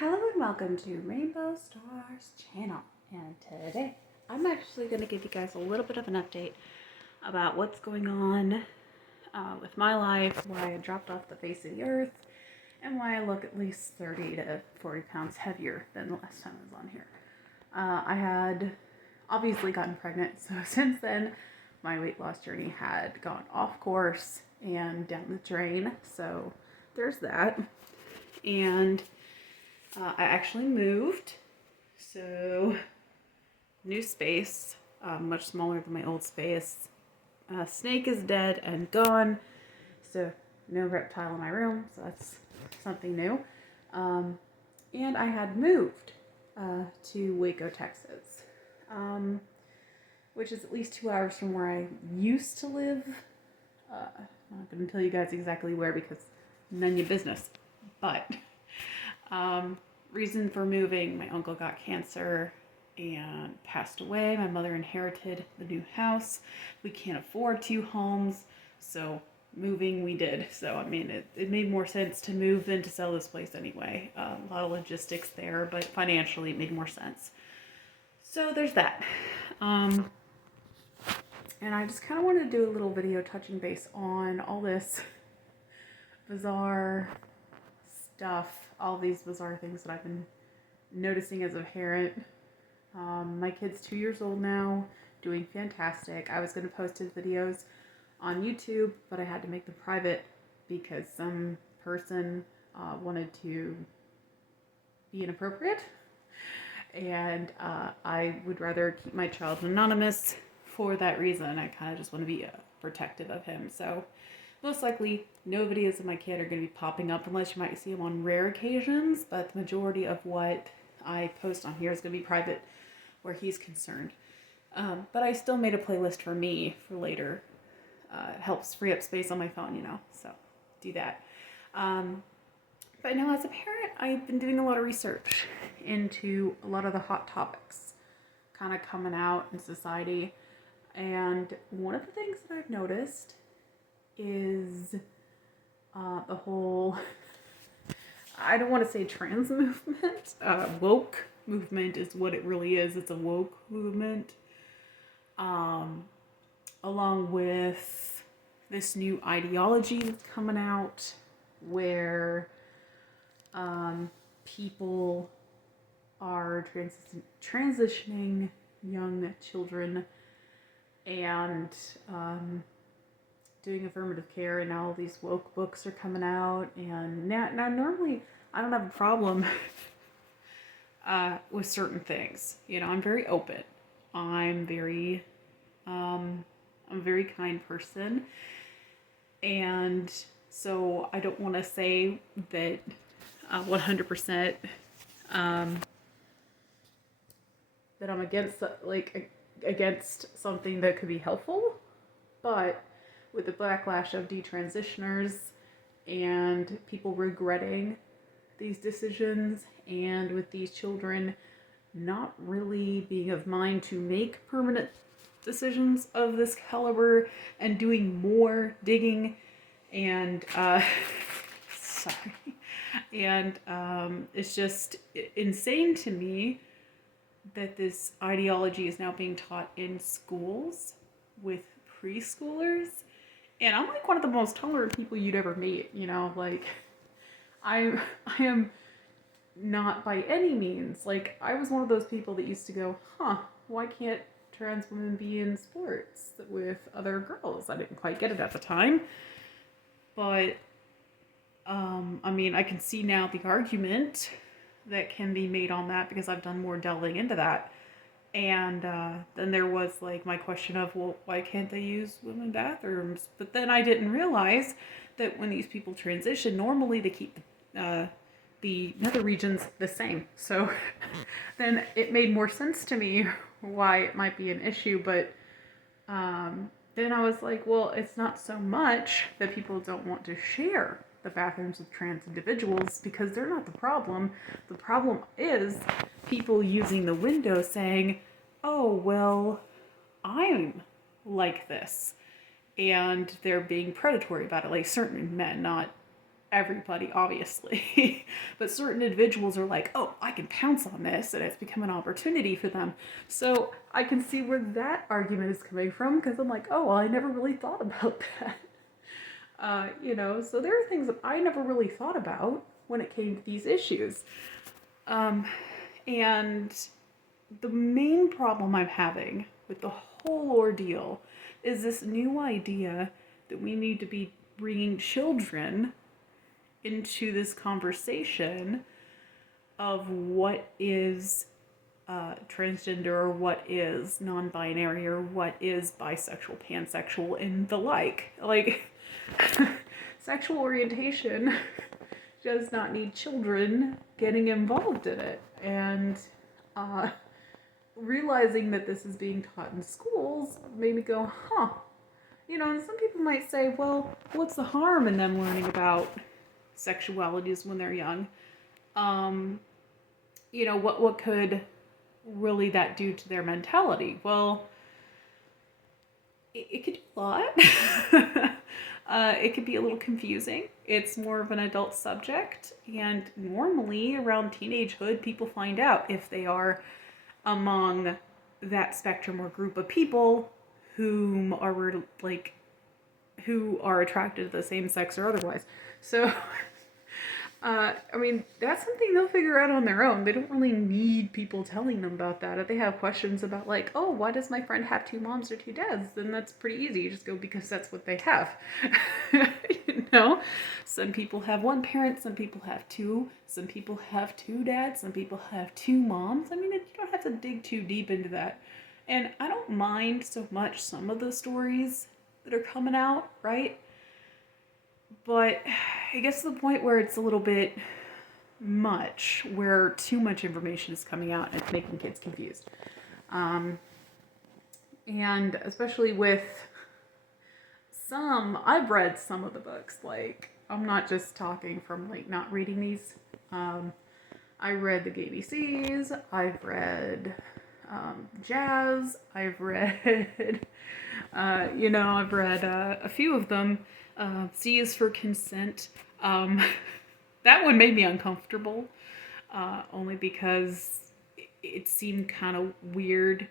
Hello and welcome to Rainbow Stars channel, and today I'm actually going to give you guys a little bit of an update about what's going on with my life, why I dropped off the face of the earth, and why I look at least 30 to 40 pounds heavier than the last time I was on here. I had obviously gotten pregnant, so since then my weight loss journey had gone off course and down the drain, so there's that. And I actually moved, so new space, much smaller than my old space. Snake is dead and gone, so no reptile in my room, so that's something new. And I had moved to Waco, Texas, which is at least 2 hours from where I used to live. I'm not going to tell you guys exactly where because none of your business, but reason for moving, my uncle got cancer and passed away. My mother inherited the new house. We can't afford 2 homes, so moving we did. So I mean, it made more sense to move than to sell this place anyway. A lot of logistics there, but financially it made more sense. So there's that. And I just kind of wanted to do a little video touching base on all this bizarre stuff, all these bizarre things that I've been noticing as a parent. My kid's 2 years old now, doing fantastic. I was going to post his videos on YouTube, but I had to make them private because some person wanted to be inappropriate, and I would rather keep my child anonymous for that reason. I kind of just want to be protective of him. So most likely, no videos of my kid are going to be popping up unless you might see them on rare occasions, but the majority of what I post on here is going to be private where he's concerned. But I still made a playlist for me for later. It helps free up space on my phone, so do that. But now as a parent, I've been doing a lot of research into a lot of the hot topics kind of coming out in society. And one of the things that I've noticed is the whole, I don't want to say trans movement, woke movement is what it really is. It's a woke movement, along with this new ideology that's coming out where people are transitioning young children and doing affirmative care, and now all these woke books are coming out. And now normally I don't have a problem with certain things. I'm very open. I'm a very kind person, and so I don't want to say that 100% that I'm against something that could be helpful, but with the backlash of detransitioners and people regretting these decisions, and with these children not really being of mind to make permanent decisions of this caliber and doing more digging and sorry, and it's just insane to me that this ideology is now being taught in schools with preschoolers. And I'm like one of the most tolerant people you'd ever meet, I am not by any means, I was one of those people that used to go, why can't trans women be in sports with other girls? I didn't quite get it at the time, but I mean, I can see now the argument that can be made on that because I've done more delving into that. And then there was my question of, well, why can't they use women bathrooms? But then I didn't realize that when these people transition, normally they keep the nether regions the same. So then it made more sense to me why it might be an issue. But then I was like, well, it's not so much that people don't want to share the bathrooms with trans individuals, because they're not the problem. The problem is people using the window saying, oh, well, I'm like this. And they're being predatory about it, certain men, not everybody, obviously, but certain individuals are like, oh, I can pounce on this, and it's become an opportunity for them. So I can see where that argument is coming from, because I'm like, oh, well, I never really thought about that. So there are things that I never really thought about when it came to these issues. And the main problem I'm having with the whole ordeal is this new idea that we need to be bringing children into this conversation of what is transgender, or what is non-binary, or what is bisexual, pansexual, and the like. Like, sexual orientation does not need children getting involved in it. And realizing that this is being taught in schools made me go, huh. And some people might say, well, what's the harm in them learning about sexualities when they're young? What could really that do to their mentality? Well, it could do a lot. It could be a little confusing. It's more of an adult subject, and normally around teenagehood, people find out if they are among that spectrum or group of people who are attracted to the same sex or otherwise. So, that's something they'll figure out on their own. They don't really need people telling them about that. If they have questions about, like, oh, why does my friend have 2 moms or 2 dads? Then that's pretty easy. You just go, because that's what they have. Some people have 1 parent, some people have 2, some people have 2 dads, some people have 2 moms. You don't have to dig too deep into that. And I don't mind so much some of the stories that are coming out, right? But it gets to the point where it's a little bit much, where too much information is coming out and it's making kids confused. And especially with I've read some of the books. Like, I'm not just talking from, like, not reading these. I read the GBCs, I've read Jazz, I've read, I've read a few of them. C is for Consent. That one made me uncomfortable, only because it seemed kind of weird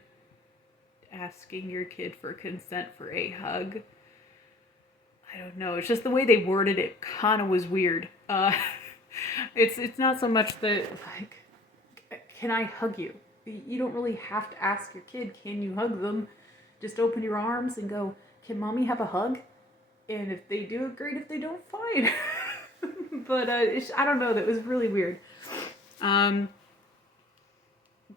asking your kid for consent for a hug. I don't know. It's just the way they worded it kind of was weird. It's not so much that, like, can I hug you? You don't really have to ask your kid, can you hug them? Just open your arms and go, can mommy have a hug? And if they do, great. If they don't, fine. But I don't know. That was really weird.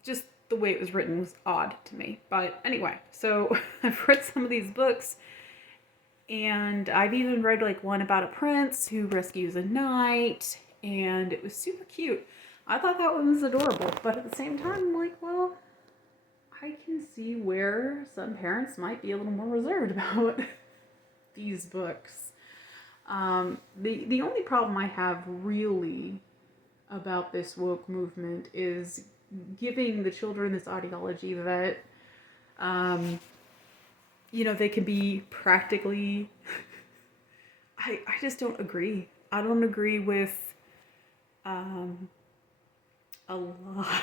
Just the way it was written was odd to me. But anyway, so I've read some of these books, and I've even read, like, one about a prince who rescues a knight, and it was super cute. I thought that one was adorable, but at the same time, I'm like, well, I can see where some parents might be a little more reserved about these books. The only problem I have really about this woke movement is giving the children this ideology that, they can be practically... I just don't agree. I don't agree with a lot.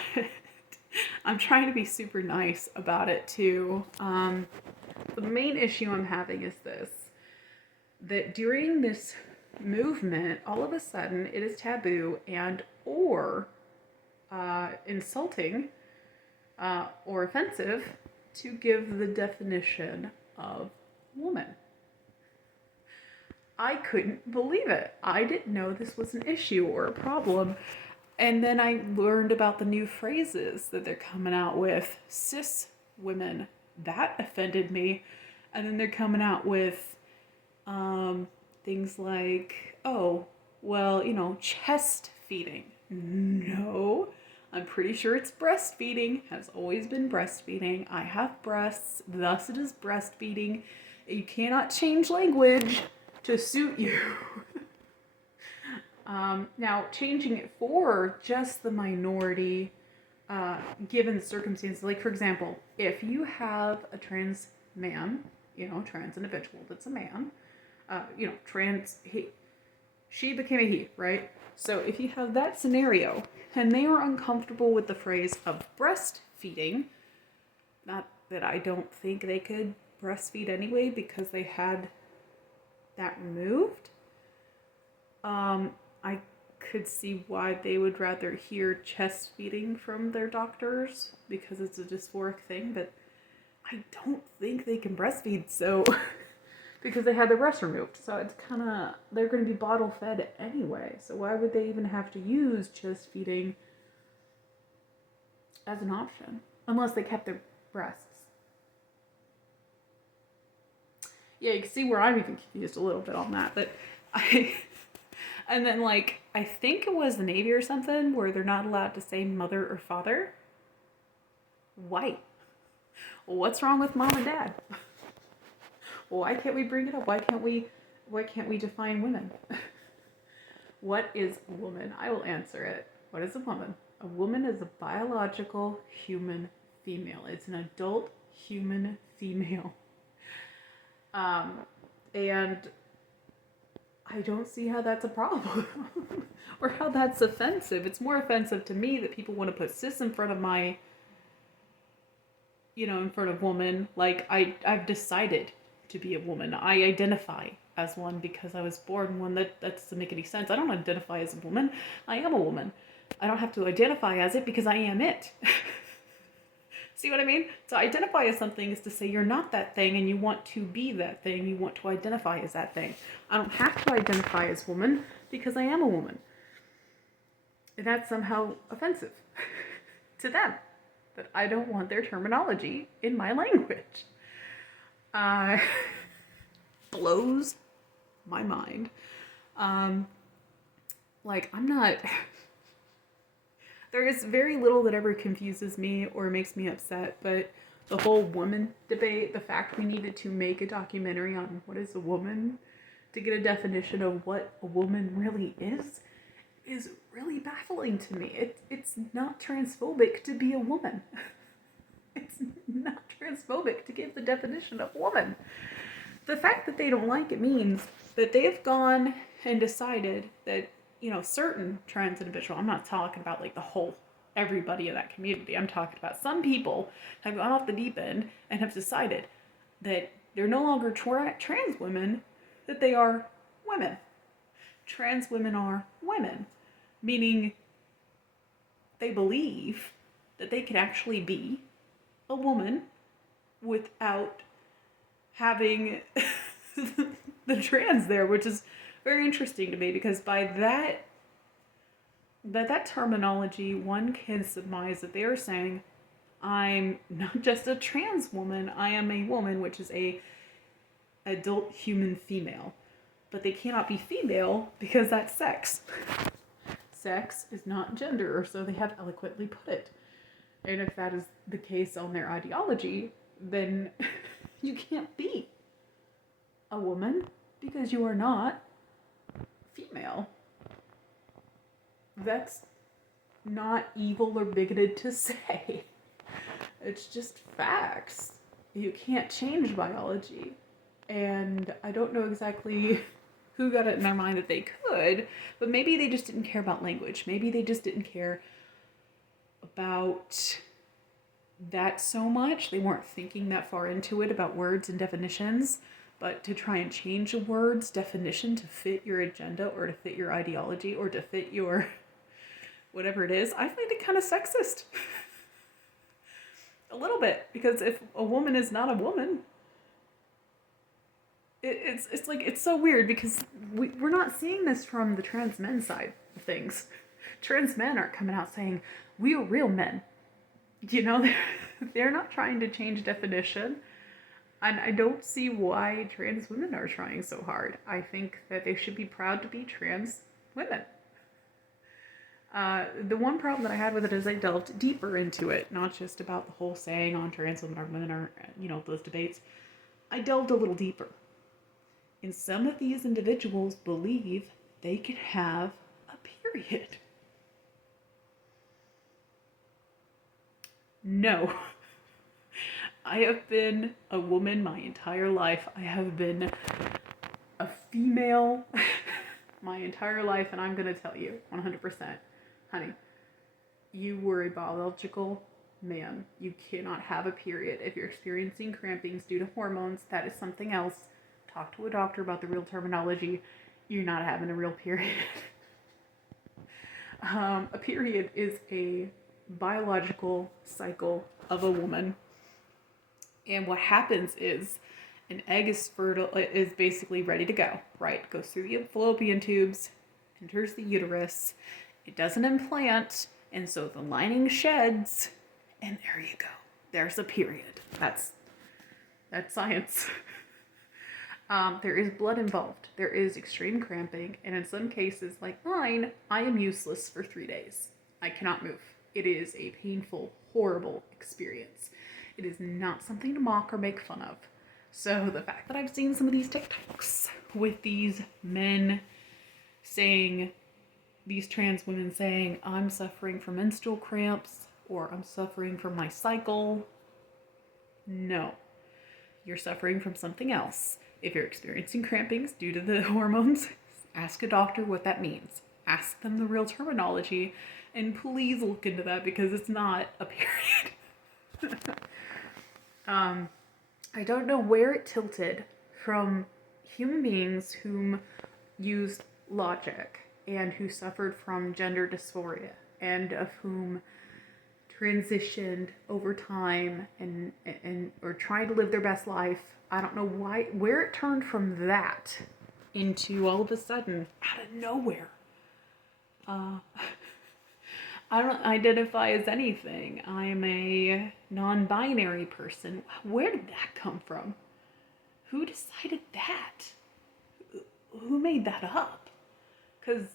I'm trying to be super nice about it too. The main issue I'm having is this: that during this movement, all of a sudden it is taboo and or insulting or offensive to give the definition of woman. I couldn't believe it. I didn't know this was an issue or a problem. And then I learned about the new phrases that they're coming out with. Cis women. That offended me. And then they're coming out with things like, oh, well, chest feeding. No, I'm pretty sure it's breastfeeding. Has always been breastfeeding. I have breasts, thus it is breastfeeding. You cannot change language to suit you. Now, changing it for just the minority, given the circumstances, like, for example, if you have a trans man, trans individual that's a man, she became a he, right? So if you have that scenario and they are uncomfortable with the phrase of breastfeeding, not that I don't think they could breastfeed anyway because they had that removed, I could see why they would rather hear chest feeding from their doctors because it's a dysphoric thing, but I don't think they can breastfeed, so because they had their breast removed. So it's kind of, they're going to be bottle fed anyway. So why would they even have to use chest feeding as an option? Unless they kept their breasts. Yeah, you can see where I'm even confused a little bit on that. But and then like, I think it was the Navy or something where they're not allowed to say mother or father. Why? What's wrong with mom and dad? Why can't we bring it up? Why can't we define women? What is a woman? I will answer it. What is a woman? A woman is a biological human female. It's an adult human female. And I don't see how that's a problem or how that's offensive. It's more offensive to me that people want to put cis in front of my, in front of woman. Like I've decided to be a woman. I identify as one because I was born one. That doesn't make any sense. I don't identify as a woman. I am a woman. I don't have to identify as it because I am it. See what I mean? To identify as something is to say you're not that thing and you want to be that thing. You want to identify as that thing. I don't have to identify as woman because I am a woman. And that's somehow offensive to them. That I don't want their terminology in my language. Blows my mind. Like, I'm not... There is very little that ever confuses me or makes me upset, but the whole woman debate, the fact we needed to make a documentary on what is a woman to get a definition of what a woman really is really baffling to me. It's not transphobic to be a woman. It's not transphobic to give the definition of woman. The fact that they don't like it means that they have gone and decided that, certain trans individual, I'm not talking about like the whole, everybody in that community. I'm talking about some people have gone off the deep end and have decided that they're no longer trans women, that they are women. Trans women are women, meaning they believe that they can actually be a woman without having the trans there, which is very interesting to me because by that terminology, one can surmise that they are saying, I'm not just a trans woman, I am a woman, which is a adult human female. But they cannot be female because that's sex. Sex is not gender, or so they have eloquently put it. And if that is the case on their ideology, then you can't be a woman because you are not female. That's not evil or bigoted to say. It's just facts. You can't change biology. And I don't know exactly who got it in their mind that they could, but maybe they just didn't care about language. Maybe they just didn't care about that so much. They weren't thinking that far into it about words and definitions. But to try and change a word's definition to fit your agenda or to fit your ideology or to fit your whatever it is, I find it kind of sexist. A little bit. Because if a woman is not a woman, it's like, it's so weird because we're not seeing this from the trans men side of things. Trans men aren't coming out saying, we are real men. They're not trying to change definition. And I don't see why trans women are trying so hard. I think that they should be proud to be trans women. The one problem that I had with it is I delved deeper into it, not just about the whole saying on trans women are women or, those debates. I delved a little deeper. And some of these individuals believe they can have a period. No. I have been a woman my entire life. I have been a female my entire life, and I'm going to tell you 100%. Honey, you were a biological man. You cannot have a period. If you're experiencing crampings due to hormones, that is something else. Talk to a doctor about the real terminology. You're not having a real period. A period is a biological cycle of a woman. And what happens is an egg is fertile, is basically ready to go, right? Goes through the fallopian tubes, enters the uterus. It doesn't implant, and so the lining sheds, and there you go. There's a period. That's science. There is blood involved. There is extreme cramping, and in some cases, like mine, I am useless for 3 days. I cannot move. It is a painful, horrible experience. It is not something to mock or make fun of. So the fact that I've seen some of these TikToks with these men saying, these trans women saying, I'm suffering from menstrual cramps, or I'm suffering from my cycle. No. You're suffering from something else. If you're experiencing crampings due to the hormones, ask a doctor what that means. Ask them the real terminology, and please look into that because it's not a period. I don't know where it tilted from human beings whom used logic and who suffered from gender dysphoria and of whom transitioned over time and or tried to live their best life. I don't know where it turned from that into all of a sudden out of nowhere. I don't identify as anything. I'm a non-binary person. Where did that come from? Who decided that? Who made that up? Because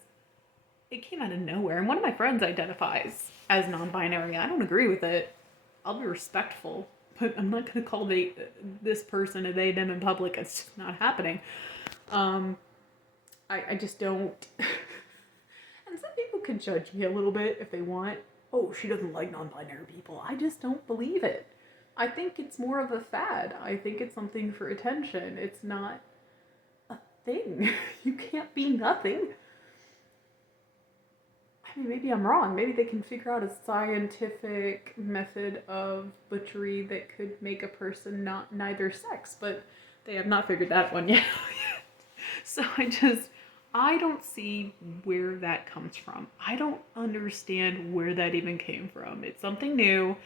it came out of nowhere. And one of my friends identifies as non-binary. I don't agree with it. I'll be respectful, but I'm not going to call this person a they, them in public. It's just not happening. I just don't. And some people can judge me a little bit if they want. Oh, she doesn't like non-binary people. I just don't believe it. I think it's more of a fad. I think it's something for attention. It's not a thing. You can't be nothing. I mean, maybe I'm wrong. Maybe they can figure out a scientific method of butchery that could make a person not neither sex, but they have not figured that one yet. So I don't see where that comes from. I don't understand where that even came from. It's something new.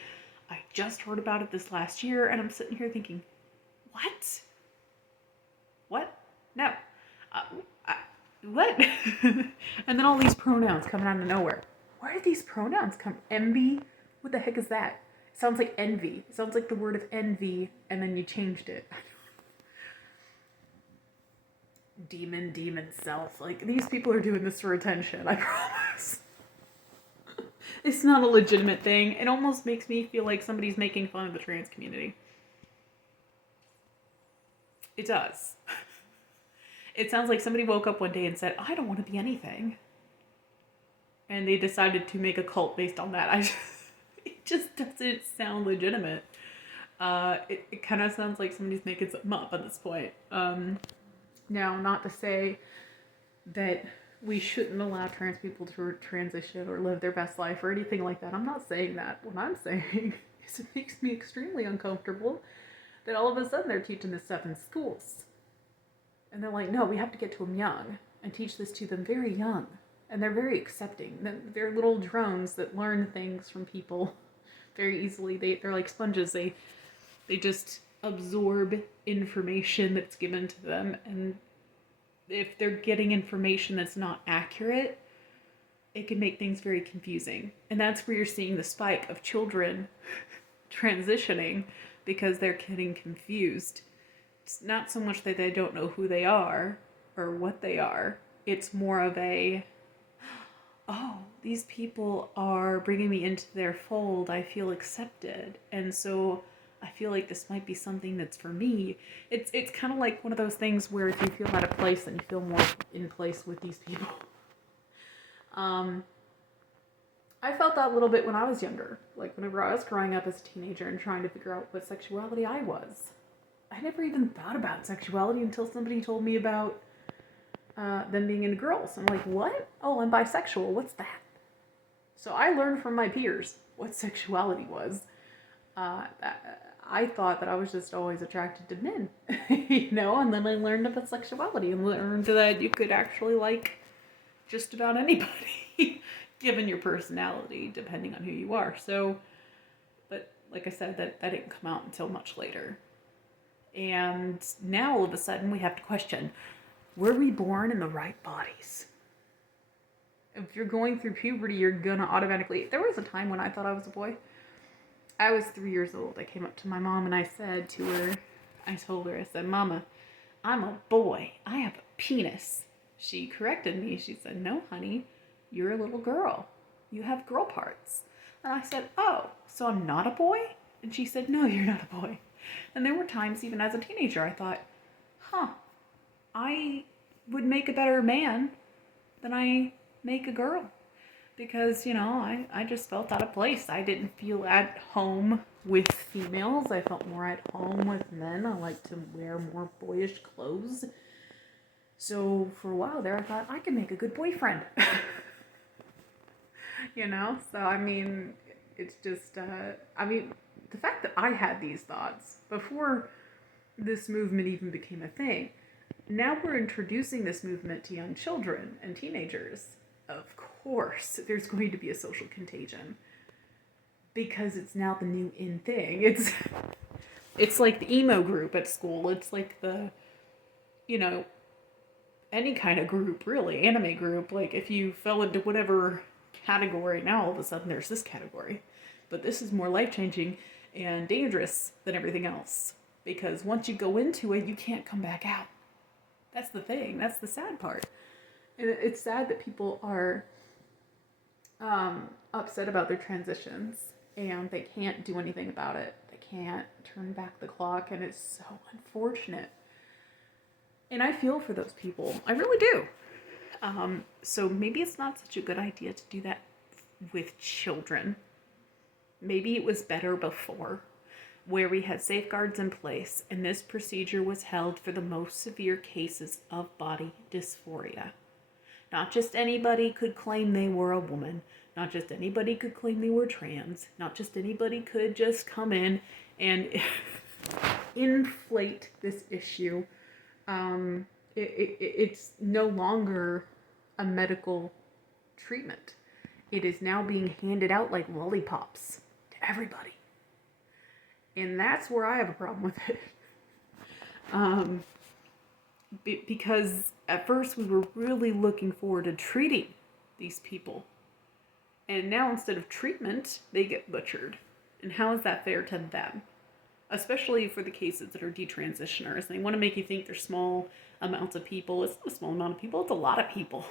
I just heard about it this last year, and I'm sitting here thinking, what? What? No. What? And then all these pronouns coming out of nowhere. Where did these pronouns come? Envy? What the heck is that? It sounds like envy. It sounds like the word of envy, and then you changed it. Demon self. Like, these people are doing this for attention, I promise. It's not a legitimate thing. It almost makes me feel like somebody's making fun of the trans community. It does. It sounds like somebody woke up one day and said, I don't want to be anything. And they decided to make a cult based on that. It just doesn't sound legitimate. It kind of sounds like somebody's making something up at this point. Now, not to say that we shouldn't allow trans people to transition or live their best life or anything like that. I'm not saying that. What I'm saying is it makes me extremely uncomfortable that all of a sudden they're teaching this stuff in schools. And they're like, no, we have to get to them young and teach this to them very young. And they're very accepting. They're little drones that learn things from people very easily. They're like sponges. They just absorb information that's given to them, and if they're getting information that's not accurate, it can make things very confusing. And that's where you're seeing the spike of children transitioning because they're getting confused. It's not so much that they don't know who they are or what they are. It's more of a, oh, these people are bringing me into their fold. I feel accepted. And so I feel like this might be something that's for me. It's kind of like one of those things where if you feel out of place, then you feel more in place with these people. I felt that a little bit when I was younger. Like whenever I was growing up as a teenager and trying to figure out what sexuality I was. I never even thought about sexuality until somebody told me about them being into girls. I'm like, what? Oh, I'm bisexual. What's that? So I learned from my peers what sexuality was. I thought that I was just always attracted to men, and then I learned about sexuality and learned that you could actually like just about anybody, given your personality, depending on who you are. So, but like I said, that didn't come out until much later. And now all of a sudden we have to question, were we born in the right bodies? If you're going through puberty, you're gonna automatically... There was a time when I thought I was a boy. I was 3 years old. I came up to my mom and I said to her, I said, Mama, I'm a boy. I have a penis. She corrected me. She said, no, honey, you're a little girl. You have girl parts. And I said, oh, so I'm not a boy? And she said, no, you're not a boy. And there were times, even as a teenager, I thought, I would make a better man than I make a girl. Because, I just felt out of place. I didn't feel at home with females. I felt more at home with men. I like to wear more boyish clothes. So for a while there, I thought I could make a good boyfriend. So I mean, it's just, the fact that I had these thoughts before this movement even became a thing, now we're introducing this movement to young children and teenagers. Of course, there's going to be a social contagion because it's now the new in thing. It's like the emo group at school. It's like the, any kind of group, really, anime group. Like if you fell into whatever category, now all of a sudden there's this category. But this is more life-changing and dangerous than everything else. Because once you go into it, you can't come back out. That's the thing. That's the sad part. And it's sad that people are upset about their transitions and they can't do anything about it. They can't turn back the clock, and it's so unfortunate. And I feel for those people. I really do. So maybe it's not such a good idea to do that with children. Maybe it was better before, where we had safeguards in place and this procedure was held for the most severe cases of body dysphoria. Not just anybody could claim they were a woman. Not just anybody could claim they were trans. Not just anybody could just come in and inflate this issue. It's no longer a medical treatment. It is now being handed out like lollipops to everybody. And that's where I have a problem with it. Because at first we were really looking forward to treating these people. And now instead of treatment, they get butchered. And how is that fair to them? Especially for the cases that are detransitioners. They want to make you think they're small amounts of people. It's not a small amount of people, it's a lot of people.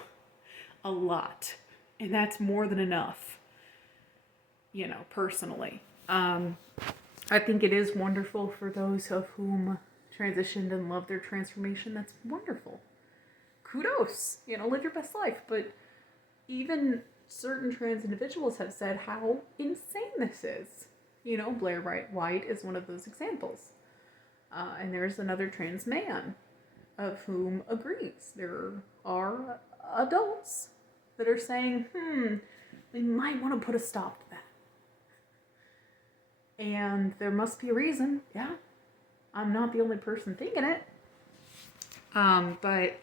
A lot. And that's more than enough, personally. I think it is wonderful for those of whom transitioned and love their transformation. That's wonderful. Kudos, live your best life. But even certain trans individuals have said how insane this is. Blair White is one of those examples. And there's another trans man of whom agrees. There are adults that are saying, we might want to put a stop to that. And there must be a reason. Yeah, I'm not the only person thinking it. But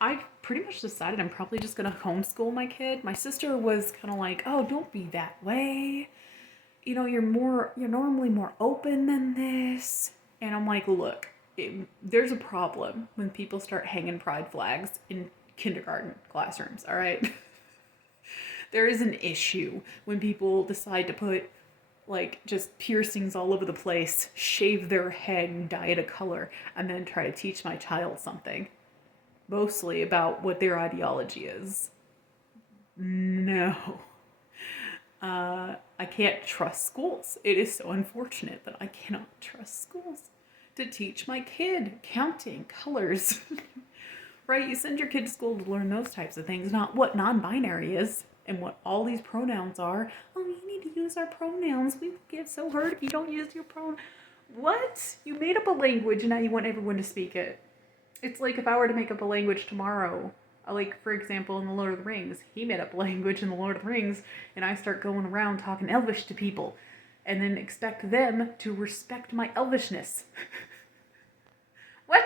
I've pretty much decided I'm probably just going to homeschool my kid. My sister was kind of like, oh, don't be that way. You're normally more open than this. And I'm like, look, there's a problem when people start hanging pride flags in kindergarten classrooms, all right? There is an issue when people decide to put just piercings all over the place, shave their head and dye it a color, and then try to teach my child something. Mostly about what their ideology is. No. I can't trust schools. It is so unfortunate that I cannot trust schools to teach my kid counting, colors. Right? You send your kid to school to learn those types of things, not what non-binary is and what all these pronouns are. Oh, you need to use our pronouns. We get so hurt if you don't use your pronoun. What? You made up a language and now you want everyone to speak it. It's like if I were to make up a language tomorrow, like for example in the Lord of the Rings, he made up a language in the Lord of the Rings, and I start going around talking Elvish to people, and then expect them to respect my Elvishness. What?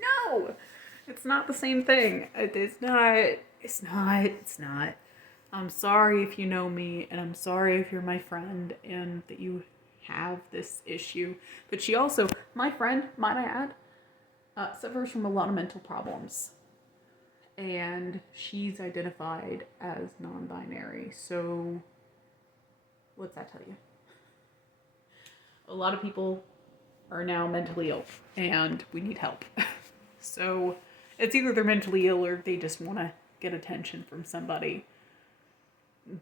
No! It's not the same thing. It's not. It's not. It's not. I'm sorry if you know me, and I'm sorry if you're my friend and that you have this issue. But she also, my friend, might I add, suffers from a lot of mental problems. And she's identified as non-binary. So, what's that tell you? A lot of people are now mentally ill, and we need help. So, it's either they're mentally ill or they just want to get attention from somebody.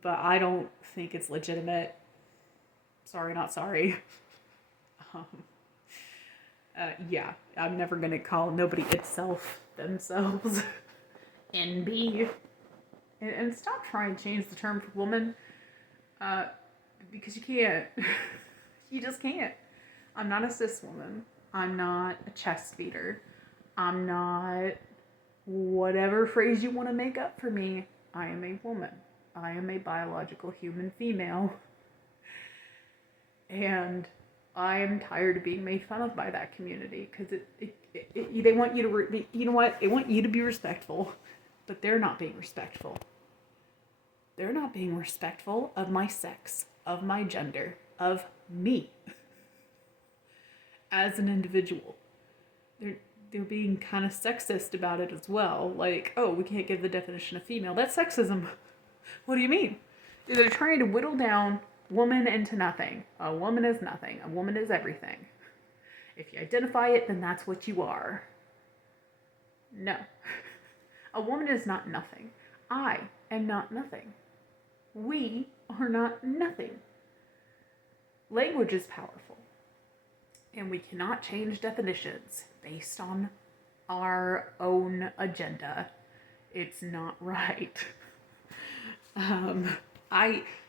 But I don't think it's legitimate. Sorry, not sorry. Yeah, I'm never gonna call nobody itself, themselves, NB. And stop trying to change the term for woman, because you can't. You just can't. I'm not a cis woman. I'm not a chest feeder. I'm not whatever phrase you want to make up for me. I am a woman. I am a biological human female. And I am tired of being made fun of by that community because they want you to, you know what? They want you to be respectful, but they're not being respectful. They're not being respectful of my sex, of my gender, of me as an individual. They're being kind of sexist about it as well. Like, oh, we can't give the definition of female. That's sexism. What do you mean? They're trying to whittle down woman into nothing. A woman is nothing. A woman is everything. If you identify it, then that's what you are. No. A woman is not nothing. I am not nothing. We are not nothing. Language is powerful. And we cannot change definitions based on our own agenda. It's not right.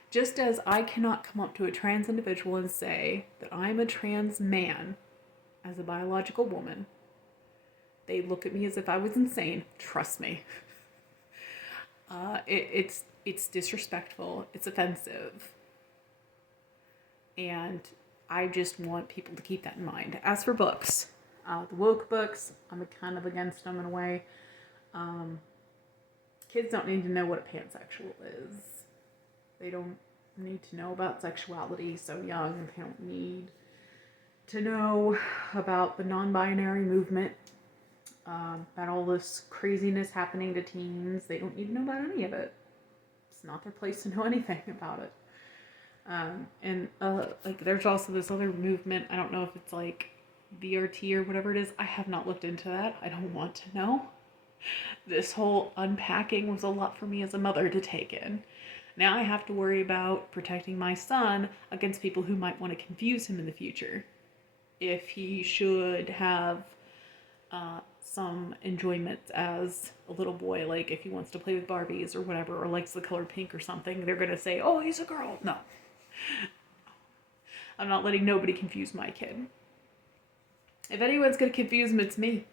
Just as I cannot come up to a trans individual and say that I'm a trans man as a biological woman, they look at me as if I was insane. Trust me. It's disrespectful. It's offensive. And I just want people to keep that in mind. As for books, the woke books, I'm kind of against them in a way. Kids don't need to know what a pansexual is. They don't need to know about sexuality so young. They don't need to know about the non-binary movement, about all this craziness happening to teens. They don't need to know about any of it. It's not their place to know anything about it. Like there's also this other movement. I don't know if it's like BRT or whatever it is. I have not looked into that. I don't want to know. This whole unpacking was a lot for me as a mother to take in. Now I have to worry about protecting my son against people who might want to confuse him in the future. If he should have some enjoyment as a little boy, like if he wants to play with Barbies or whatever, or likes the color pink or something, they're going to say, oh, he's a girl. No. I'm not letting nobody confuse my kid. If anyone's going to confuse him, it's me.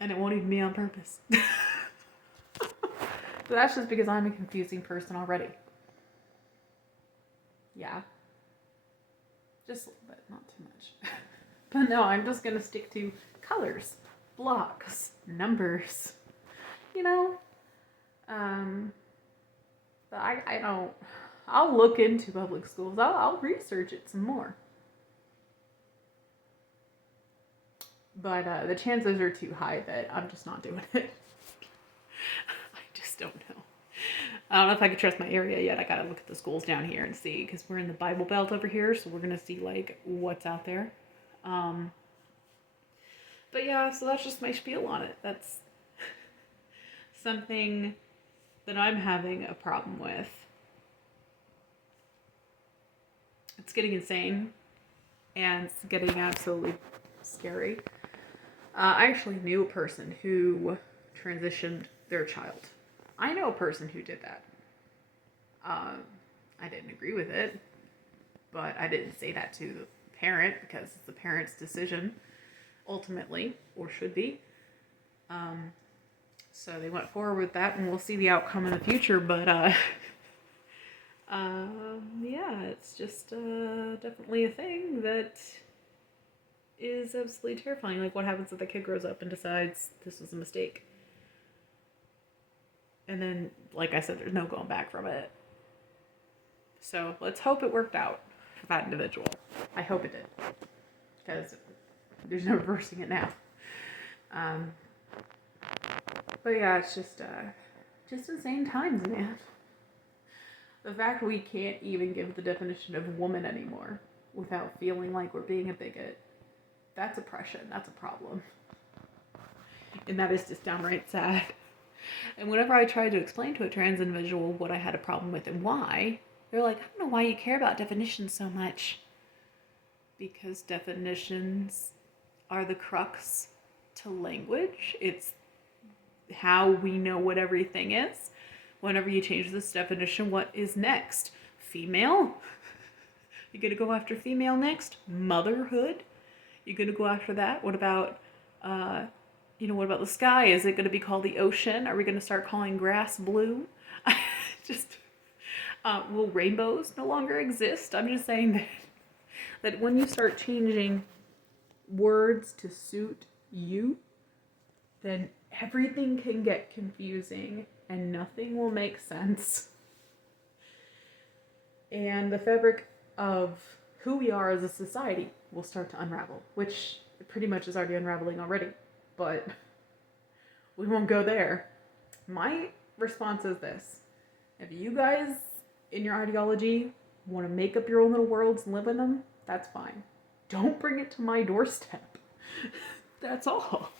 And it won't even be on purpose. So that's just because I'm a confusing person already. Yeah. Just a little bit, not too much. But no, I'm just going to stick to colors, blocks, numbers. You know? But I don't... I'll look into public schools. I'll research it some more. But the chances are too high that I'm just not doing it. I just don't know. I don't know if I can trust my area yet. I gotta look at the schools down here and see, because we're in the Bible Belt over here, so we're gonna see like what's out there. But yeah, so that's just my spiel on it. That's something that I'm having a problem with. It's getting insane, and it's getting absolutely scary. I actually knew a person who transitioned their child. I know a person who did that. I didn't agree with it, but I didn't say that to the parent because it's the parent's decision. ultimately, or should be. So they went forward with that, and we'll see the outcome in the future. But yeah, it's just definitely a thing that is absolutely terrifying. Like, what happens if the kid grows up and decides this was a mistake? And then, like I said, there's no going back from it. So let's hope it worked out for that individual. I hope it did, because there's no reversing it now. But yeah, it's just insane times, man. The fact we can't even give the definition of woman anymore without feeling like we're being a bigot, that's oppression. That's a problem. And that is just downright sad. And whenever I tried to explain to a trans individual what I had a problem with and why, they're like, I don't know why you care about definitions so much. Because definitions are the crux to language. It's how we know what everything is. Whenever you change this definition, what is next? Female? You're gonna go after female next? Motherhood? You're gonna go after that? What about, what about the sky? Is it gonna be called the ocean? Are we gonna start calling grass blue? Will rainbows no longer exist? I'm just saying that when you start changing words to suit you, then everything can get confusing and nothing will make sense. And the fabric of who we are as a society will start to unravel, which pretty much is already unraveling already, but we won't go there. My response is this: if you guys in your ideology want to make up your own little worlds and live in them, that's fine. Don't bring it to my doorstep. That's all.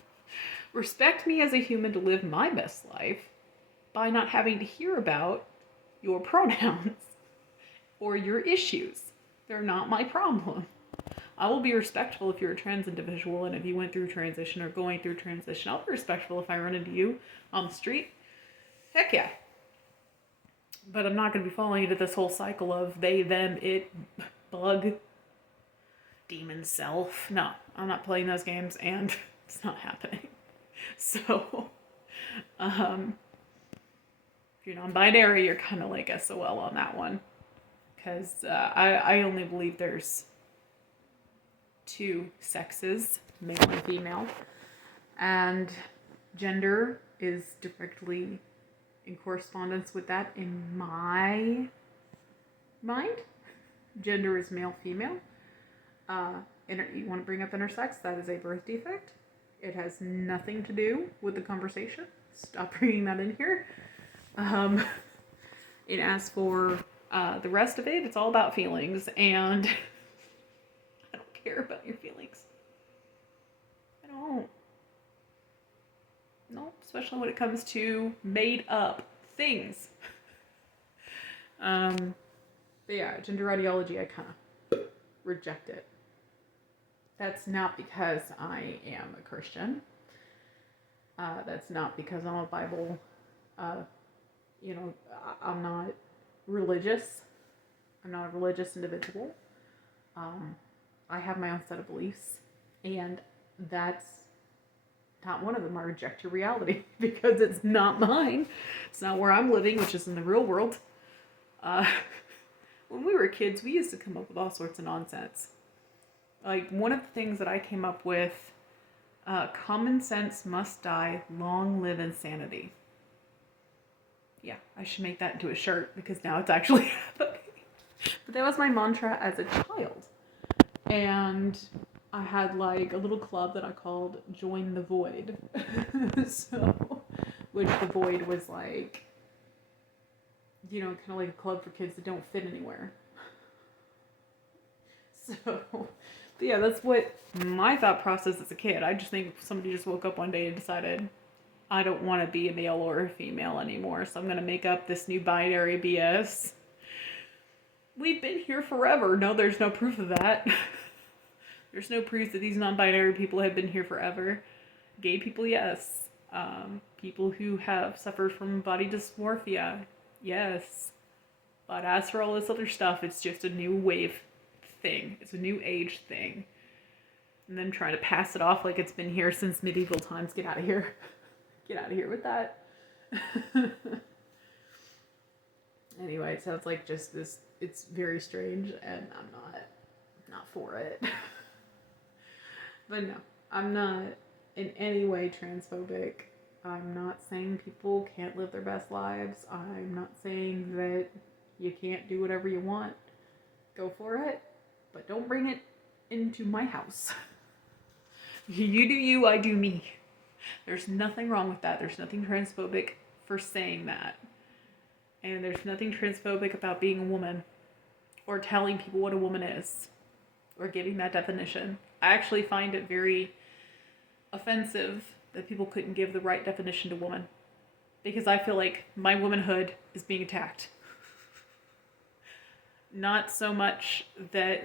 Respect me as a human to live my best life by not having to hear about your pronouns or your issues. They're not my problem. I will be respectful if you're a trans individual, and if you went through transition or going through transition, I'll be respectful if I run into you on the street. Heck yeah. But I'm not going to be falling into this whole cycle of they, them, it, bug, demon self. No, I'm not playing those games, and it's not happening. So, if you're non-binary, you're kind of like SOL on that one. Because I only believe there's two sexes, male and female. And gender is directly in correspondence with that in my mind. Gender is male, female. You want to bring up intersex, that is a birth defect. It has nothing to do with the conversation. Stop bringing that in here. It asks for the rest of it. It's all about feelings, and I don't care about your feelings. I don't. No, especially when it comes to made up things. But yeah, gender ideology, I kind of reject it. That's not because I am a Christian. That's not because I'm a Bible, I'm not religious. I'm not a religious individual. I have my own set of beliefs, and that's not one of them. I reject your reality because it's not mine. It's not where I'm living, which is in the real world. When we were kids, we used to come up with all sorts of nonsense. Like, one of the things that I came up with, common sense must die, long live insanity. Yeah, I should make that into a shirt because now it's actually happening. But that was my mantra as a child. And I had like a little club that I called Join the Void. Which the Void was like, kind of like a club for kids that don't fit anywhere. But yeah, that's what my thought process as a kid. I just think somebody just woke up one day and decided, I don't want to be a male or a female anymore, so I'm going to make up this new binary BS. We've been here forever. No, there's no proof of that. There's no proof that these non-binary people have been here forever. Gay people, yes. People who have suffered from body dysmorphia, yes. But as for all this other stuff, it's just a new wave thing. It's a new age thing. and then trying to pass it off like it's been here since medieval times. Get out of here. Get out of here with that. Anyway, it sounds like just this, it's very strange, and I'm not for it. But no, I'm not in any way transphobic. I'm not saying people can't live their best lives. I'm not saying that you can't do whatever you want. Go for it, but don't bring it into my house. You do you, I do me. There's nothing wrong with that. There's nothing transphobic for saying that. And there's nothing transphobic about being a woman or telling people what a woman is or giving that definition. I actually find it very offensive that people couldn't give the right definition to woman, because I feel like my womanhood is being attacked. Not so much that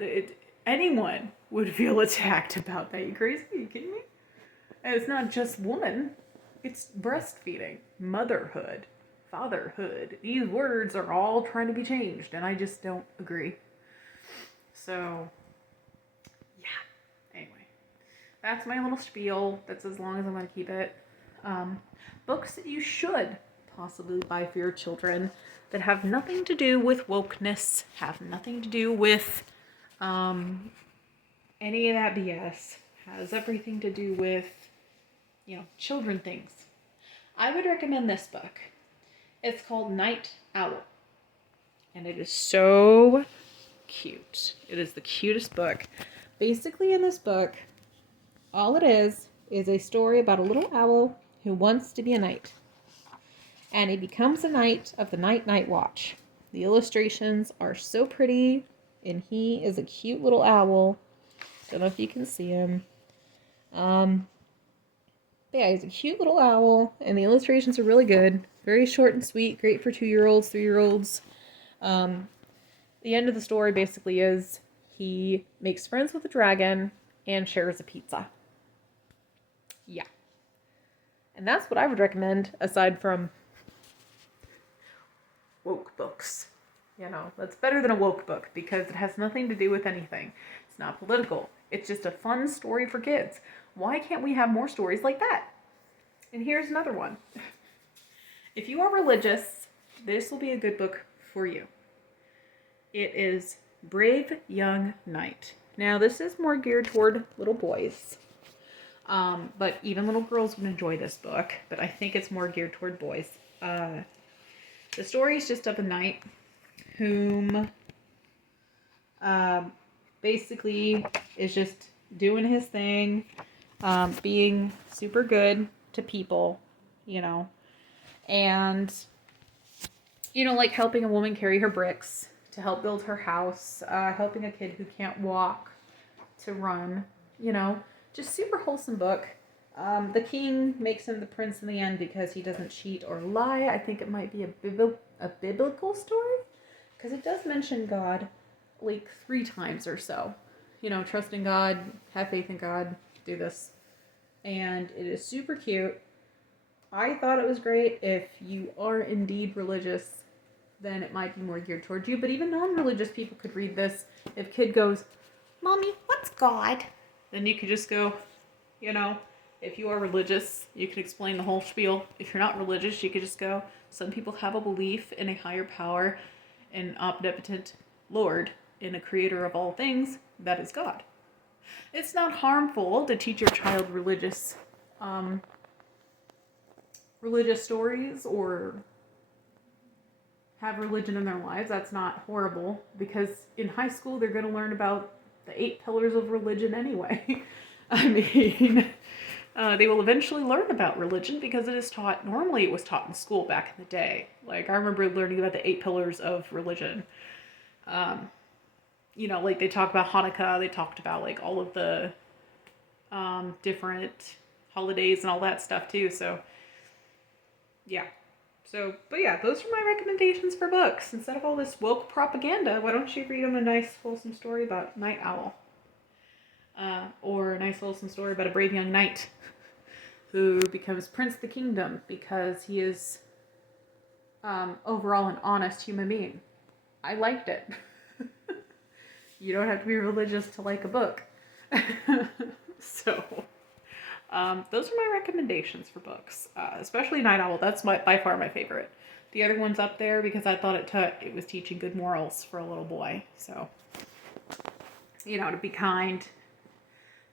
anyone would feel attacked about that. You crazy? Are you kidding me? And it's not just woman. It's breastfeeding, motherhood, fatherhood. These words are all trying to be changed, and I just don't agree. So, yeah. Anyway, that's my little spiel. That's as long as I'm going to keep it. Books that you should possibly buy for your children that have nothing to do with wokeness, have nothing to do with any of that BS, has everything to do with, children things. I would recommend this book. It's called Night Owl. And it is so cute. It is the cutest book. Basically, in this book, all it is a story about a little owl who wants to be a knight. And he becomes a knight of the Night Watch. The illustrations are so pretty, and he is a cute little owl. Don't know if you can see him. But yeah, he's a cute little owl, and the illustrations are really good. Very short and sweet, great for 2-year-olds, 3-year-olds. The end of the story basically is he makes friends with a dragon and shares a pizza. Yeah. And that's what I would recommend, aside from woke books. That's better than a woke book, because it has nothing to do with anything. It's not political. It's just a fun story for kids. Why can't we have more stories like that? And here's another one. If you are religious, this will be a good book for you. It is Brave Young Knight. Now, this is more geared toward little boys. But even little girls would enjoy this book. But I think it's more geared toward boys. The story is just of a knight whom basically is just doing his thing, being super good to people, and, like helping a woman carry her bricks to help build her house, helping a kid who can't walk to run, just super wholesome book. The king makes him the prince in the end because he doesn't cheat or lie. I think it might be a biblical story, because it does mention God like 3 times or so. Trust in God, have faith in God, do this. And it is super cute. I thought it was great. If you are indeed religious, then it might be more geared towards you. But even non-religious people could read this. If kid goes, "Mommy, what's God?" then you could just go, if you are religious, you can explain the whole spiel. If you're not religious, you could just go, some people have a belief in a higher power, an omnipotent Lord, in a creator of all things, that is God. It's not harmful to teach your child religious stories or have religion in their lives. That's not horrible, because in high school they're going to learn about the 8 pillars of religion anyway. I mean, they will eventually learn about religion because it is taught, normally it was taught in school back in the day. Like, I remember learning about the 8 pillars of religion. Like they talked about Hanukkah, they talked about like all of the different holidays and all that stuff too. So, yeah. But yeah, those are my recommendations for books. Instead of all this woke propaganda, why don't you read them a nice, wholesome story about Night Owl? Or a nice, wholesome story about a brave young knight who becomes Prince of the Kingdom because he is overall an honest human being. I liked it. You don't have to be religious to like a book. So, those are my recommendations for books, especially Night Owl. That's by far my favorite. The other one's up there because I thought it was teaching good morals for a little boy. So, you know, to be kind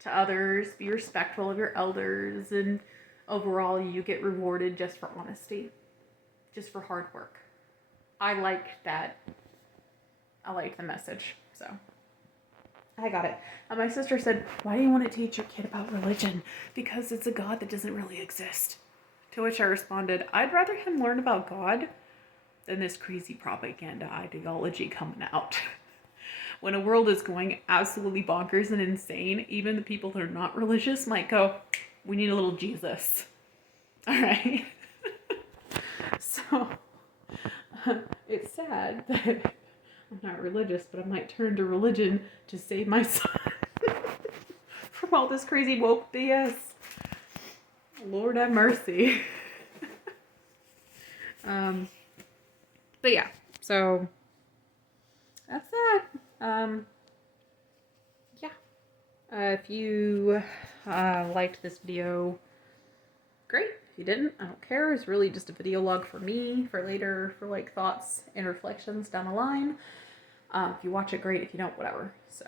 to others, be respectful of your elders, and overall you get rewarded just for honesty, just for hard work. I like that. I like the message. So I got it. And my sister said, why do you want to teach your kid about religion? Because it's a God that doesn't really exist. To which I responded, I'd rather him learn about God than this crazy propaganda ideology coming out. When a world is going absolutely bonkers and insane, even the people that are not religious might go, we need a little Jesus. All right. So it's sad that I'm not religious, but I might turn to religion to save my son from all this crazy woke BS. Lord have mercy. But yeah, so that's that. Yeah. If you liked this video, great. If you didn't, I don't care. It's really just a video log for me for later, for like thoughts and reflections down the line. If you watch it, great. If you don't, whatever. So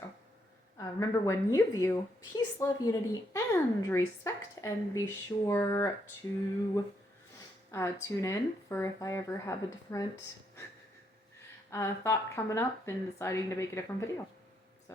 remember, when you view, peace, love, unity, and respect, and be sure to tune in for if I ever have a different thought coming up and deciding to make a different video. So